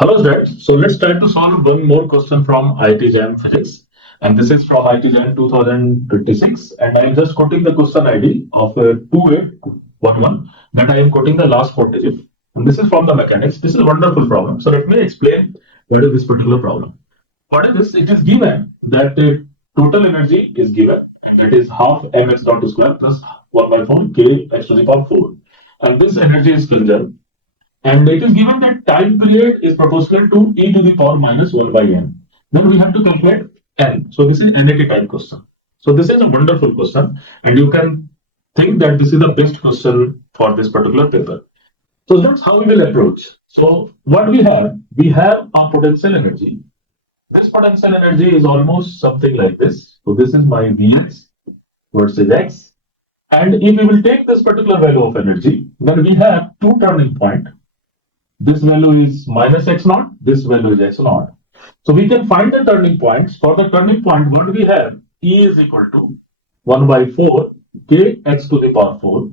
Hello students. So let's try to solve one more question from IIT JAM Physics. And this is from IIT JAM 2026. And I'm just quoting the question ID of 2811 that I am quoting the last four digits. And this is from the mechanics. This is a wonderful problem. So let me explain what is this particular problem. What is this? It is given that total energy is given, and that is half mx dot square plus 1 by 4 k x to the power 4. And this energy is conserved. And it is given that time period is proportional to e to the power minus 1 by n. Then we have to calculate n. So this is NAT type question. So this is a wonderful question, and you can think that this is the best question for this particular paper. So that's how we will approach. So what we have a potential energy. This potential energy is almost something like this. So this is my Vx versus x. And if we will take this particular value of energy, then we have two turning points. This value is minus x naught, this value is x naught. So we can find the turning points. For the turning point, what we have? E is equal to 1 by 4 k x to the power 4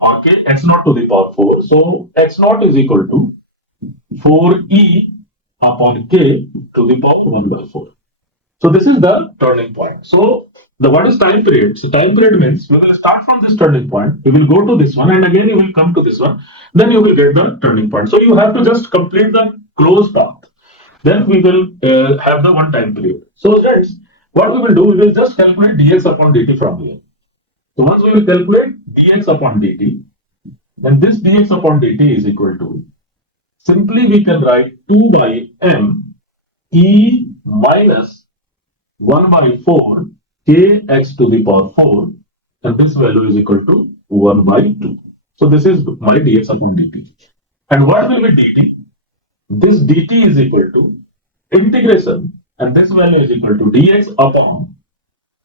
or k x naught to the power 4. So x naught is equal to 4e upon k to the power 1 by 4. So this is the turning point. So what is time period? So time period means we will start from this turning point, we will go to this one, and again you will come to this one, then you will get the turning point. So you have to just complete the closed path. Then we will have the one time period. So friends, what we will do, we will just calculate dx upon dt from here. So once we will calculate dx upon dt, then this dx upon dt is equal to, simply we can write 2 by m e minus 1 by 4 k x to the power 4, and this value is equal to 1 by 2. So this is my dx upon dt. And what will be dt? This dt is equal to integration, and this value is equal to dx upon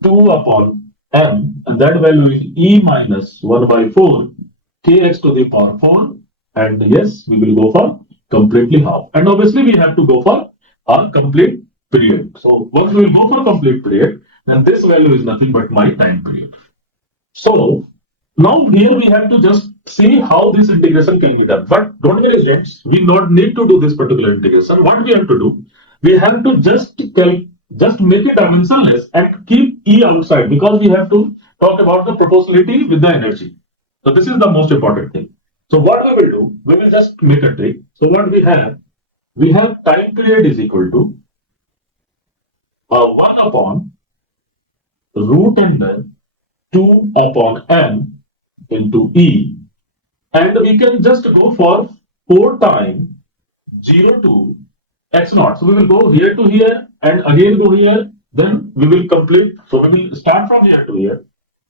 2 upon m, and that value is e minus 1 by 4 kx to the power 4. And yes, we will go for completely half. And obviously we have to go for a complete period. So once we will go for complete period, then this value is nothing but my time period. So now here we have to just see how this integration can be done. But don't worry, students, we don't need to do this particular integration. What we have to do, we have to just make it dimensionless and keep E outside, because we have to talk about the proportionality with the energy. So this is the most important thing. So what we will do, we will just make a trick. So what we have time period is equal to 1 upon root under 2 upon m into E, and we can just go for 4 times 0 to x naught. So we will go here to here and again go here, then we will complete. So we will start from here to here,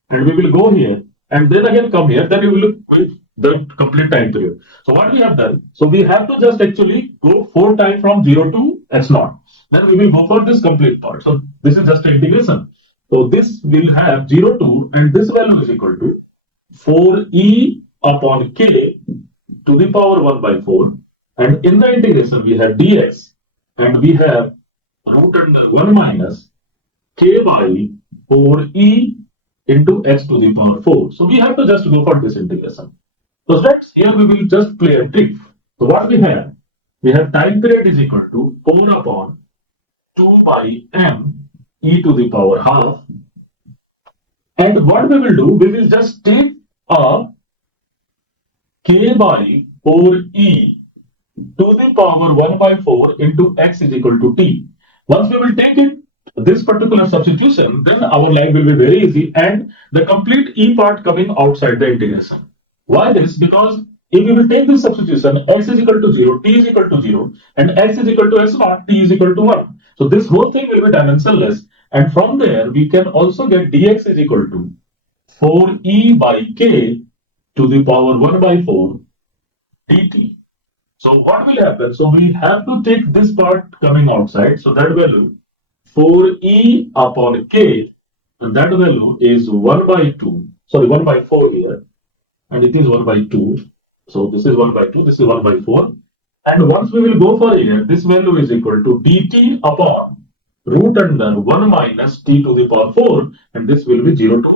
and we will go here and then again come here, then we will look with the complete time period. So what we have done, so we have to just actually go 4 times from 0 to x naught. Then we will go for this complete part. So this is just an integration. So this will have 0 to, and this value is equal to 4e upon k to the power 1 by 4. And in the integration we have dx, and we have root under 1 minus k by 4e into x to the power 4. So we have to just go for this integration. So let's, here we will just play a trick. So what we have time period is equal to 4 upon 2 by m e to the power half. And what we will do, we will just take a k by 4e to the power 1 by 4 into x is equal to t. Once we will take it, this particular substitution, then our life will be very easy, and the complete e part coming outside the integration. Why this? Because if we will take this substitution, x is equal to 0, t is equal to 0, and x is equal to x naught, t is equal to 1. So this whole thing will be dimensionless, and from there we can also get dx is equal to 4e by k to the power 1 by 4 dt. So what will happen? So we have to take this part coming outside. So that value 4e upon k, and that value is 1 by 2. Sorry, 1 by 4 here, and it is 1 by 2. So this is 1 by 2, this is 1 by 4. And once we will go for here, this value is equal to dt upon root under 1 minus t to the power 4, and this will be 0 to 1.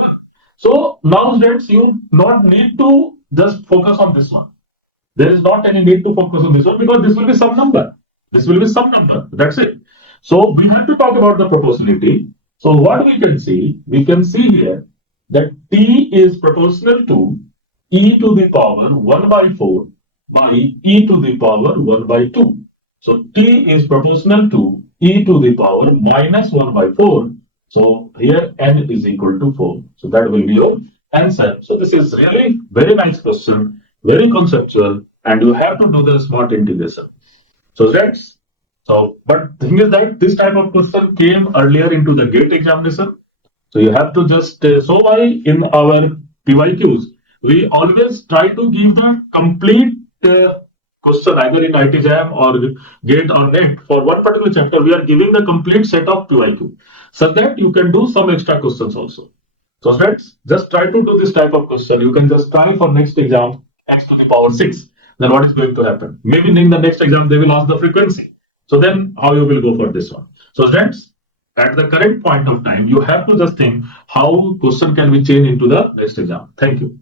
So now students, you don't need to just focus on this one. There is not any need to focus on this one, because this will be some number. This will be some number. That's it. So we have to talk about the proportionality. So what we can see here that t is proportional to e to the power 1 by 4 by e to the power 1 by 2. So t is proportional to e to the power minus 1 by 4. So here n is equal to 4. So that will be your answer. So this is really very nice question, very conceptual, and you have to do the smart integration. So that's but thing is that this type of question came earlier into the GATE examination. So you have to just so why in our PYQs we always try to give the complete question either in IIT JAM or GATE or NET for one particular chapter. We are giving the complete set of PYQ so that you can do some extra questions also. So let's just try to do this type of question. You can just try for next exam x to the power 6. Then what is going to happen? Maybe in the next exam they will ask the frequency. So then how you will go for this one? So that's at the current point of time, you have to just think how question can be changed into the next exam. Thank you.